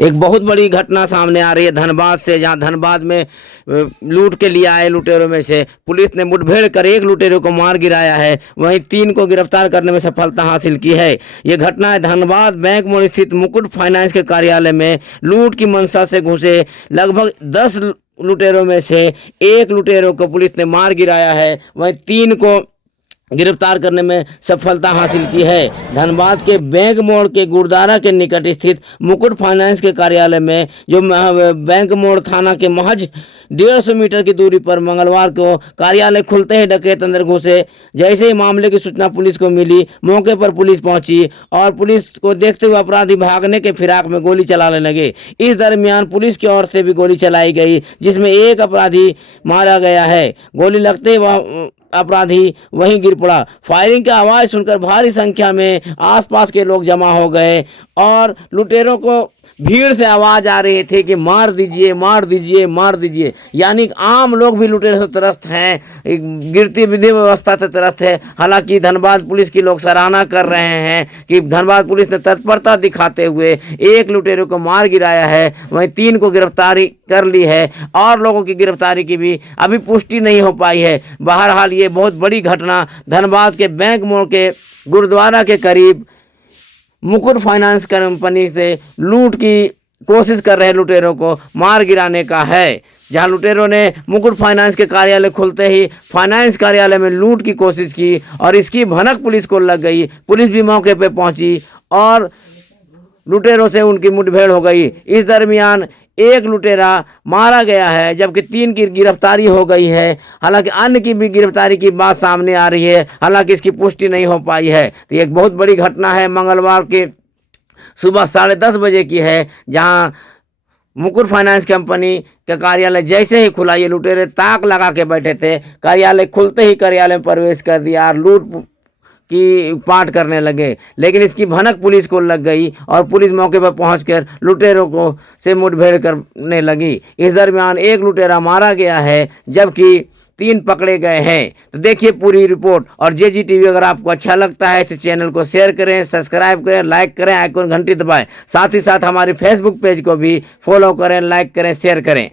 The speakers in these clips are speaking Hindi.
एक बहुत बड़ी घटना सामने आ रही है धनबाद से, जहां धनबाद में लूट के लिए आए लुटेरों में से पुलिस ने मुठभेड़ कर एक लुटेरों को मार गिराया है, वहीं 3 को गिरफ्तार करने में सफलता हासिल की है। ये घटना है धनबाद बैंक मोड़ स्थित मुकुट फाइनेंस के कार्यालय में। लूट की मंशा से घुसे लगभग 10 लुटेरों में से एक लुटेरों को पुलिस ने मार गिराया है, वहीं 3 को गिरफ्तार करने में सफलता हासिल की है। धनबाद के बैंक मोड़ के गुरुद्वारा के निकट स्थित मुकुट फाइनेंस के कार्यालय में, जो बैंक मोड़ थाना के महज 150 मीटर की दूरी पर मंगलवार को कार्यालय खुलते ही डकैत अंदर घुसे। जैसे ही मामले की सूचना पुलिस को मिली, मौके पर पुलिस पहुंची और पुलिस को देखते हुए अपराधी भागने के फिराक में गोली चलाने लगे। इस दरमियान पुलिस की ओर से भी गोली चलाई गई, जिसमें एक अपराधी मारा गया है। गोली लगते ही वह अपराधी वहीं गिर पड़ा। फायरिंग की आवाज़ सुनकर भारी संख्या में आसपास के लोग जमा हो गए और लुटेरों को भीड़ से आवाज़ आ रही थी कि मार दीजिए, मार दीजिए, मार दीजिए। यानी आम लोग भी लुटेरों से त्रस्त हैं, गिरती विधि व्यवस्था से त्रस्त है। हालांकि धनबाद पुलिस की लोग सराहना कर रहे हैं कि धनबाद पुलिस ने तत्परता दिखाते हुए एक लुटेरों को मार गिराया है, वहीं 3 को गिरफ्तारी कर ली है और लोगों की गिरफ्तारी की भी अभी पुष्टि नहीं हो पाई है। बहरहाल ये बहुत बड़ी घटना धनबाद के बैंक मोड़ के गुरुद्वारा के करीब मुकुट फाइनेंस कंपनी से लूट की कोशिश कर रहे लुटेरों को मार गिराने का है, जहां लुटेरों ने मुकुट फाइनेंस के कार्यालय खुलते ही फाइनेंस कार्यालय में लूट की कोशिश की और इसकी भनक पुलिस को लग गई। पुलिस भी मौके पर पहुंची और लुटेरों से उनकी मुठभेड़ हो गई। इस दरमियान एक लुटेरा मारा गया है, जबकि 3 की गिरफ्तारी हो गई है। हालांकि अन्य की भी गिरफ्तारी की बात सामने आ रही है, हालांकि इसकी पुष्टि नहीं हो पाई है। तो ये एक बहुत बड़ी घटना है, मंगलवार के सुबह 10:30 बजे की है, जहां मुकुट फाइनेंस कंपनी का कार्यालय जैसे ही खुला, ये लुटेरे ताक लगा के बैठे थे। कार्यालय खुलते ही कार्यालय में प्रवेश कर दिया और लूट की पाट करने लगे, लेकिन इसकी भनक पुलिस को लग गई और पुलिस मौके पर पहुंचकर लुटेरों को से मुठभेड़ करने लगी। इस दरमियान एक लुटेरा मारा गया है, जबकि 3 पकड़े गए हैं। तो देखिए पूरी रिपोर्ट। और JG TV अगर आपको अच्छा लगता है तो चैनल को शेयर करें, सब्सक्राइब करें, लाइक करें, आइकन घंटी दबाएं। साथ ही साथ हमारे फेसबुक पेज को भी फॉलो करें, लाइक करें, शेयर करें।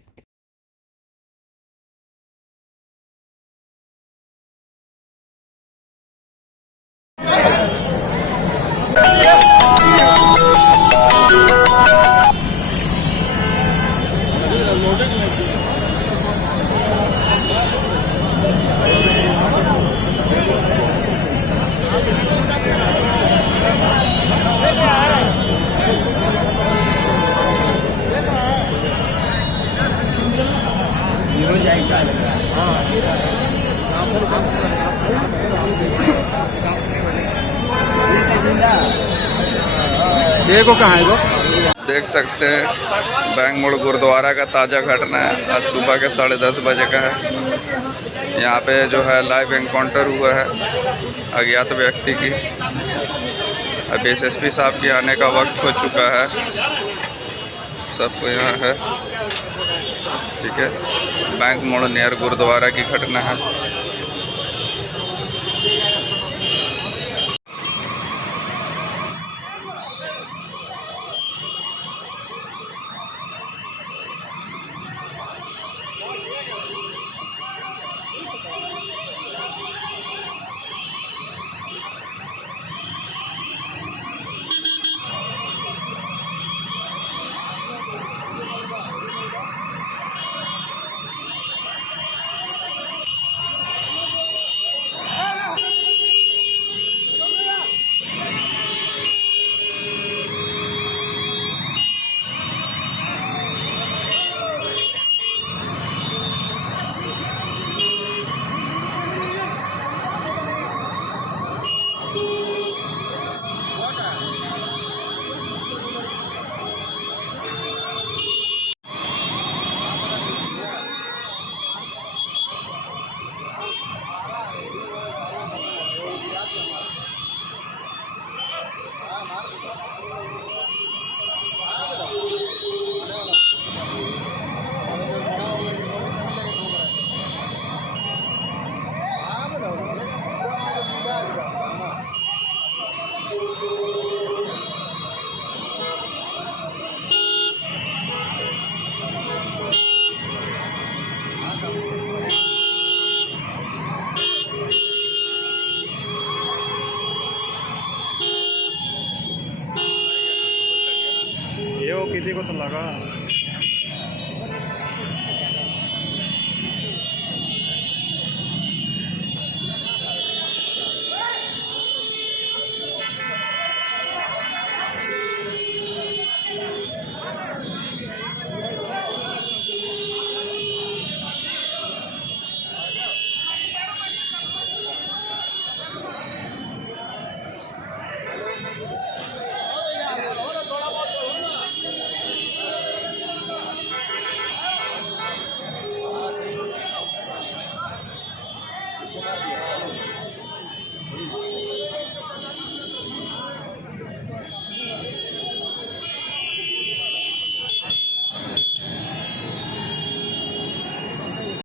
देखो कहाँ है वो, देख सकते हैं बैंक मोड़ गुरुद्वारा का ताज़ा घटना है। आज सुबह के 10:30 बजे का है। यहाँ पे जो है लाइव एनकाउंटर हुआ है अज्ञात व्यक्ति की। अभी SSP साहब के आने का वक्त हो चुका है। सबको यहाँ है, ठीक है। बैंक मोड़ नियर गुरुद्वारा की घटना है। किसी को तो लगा।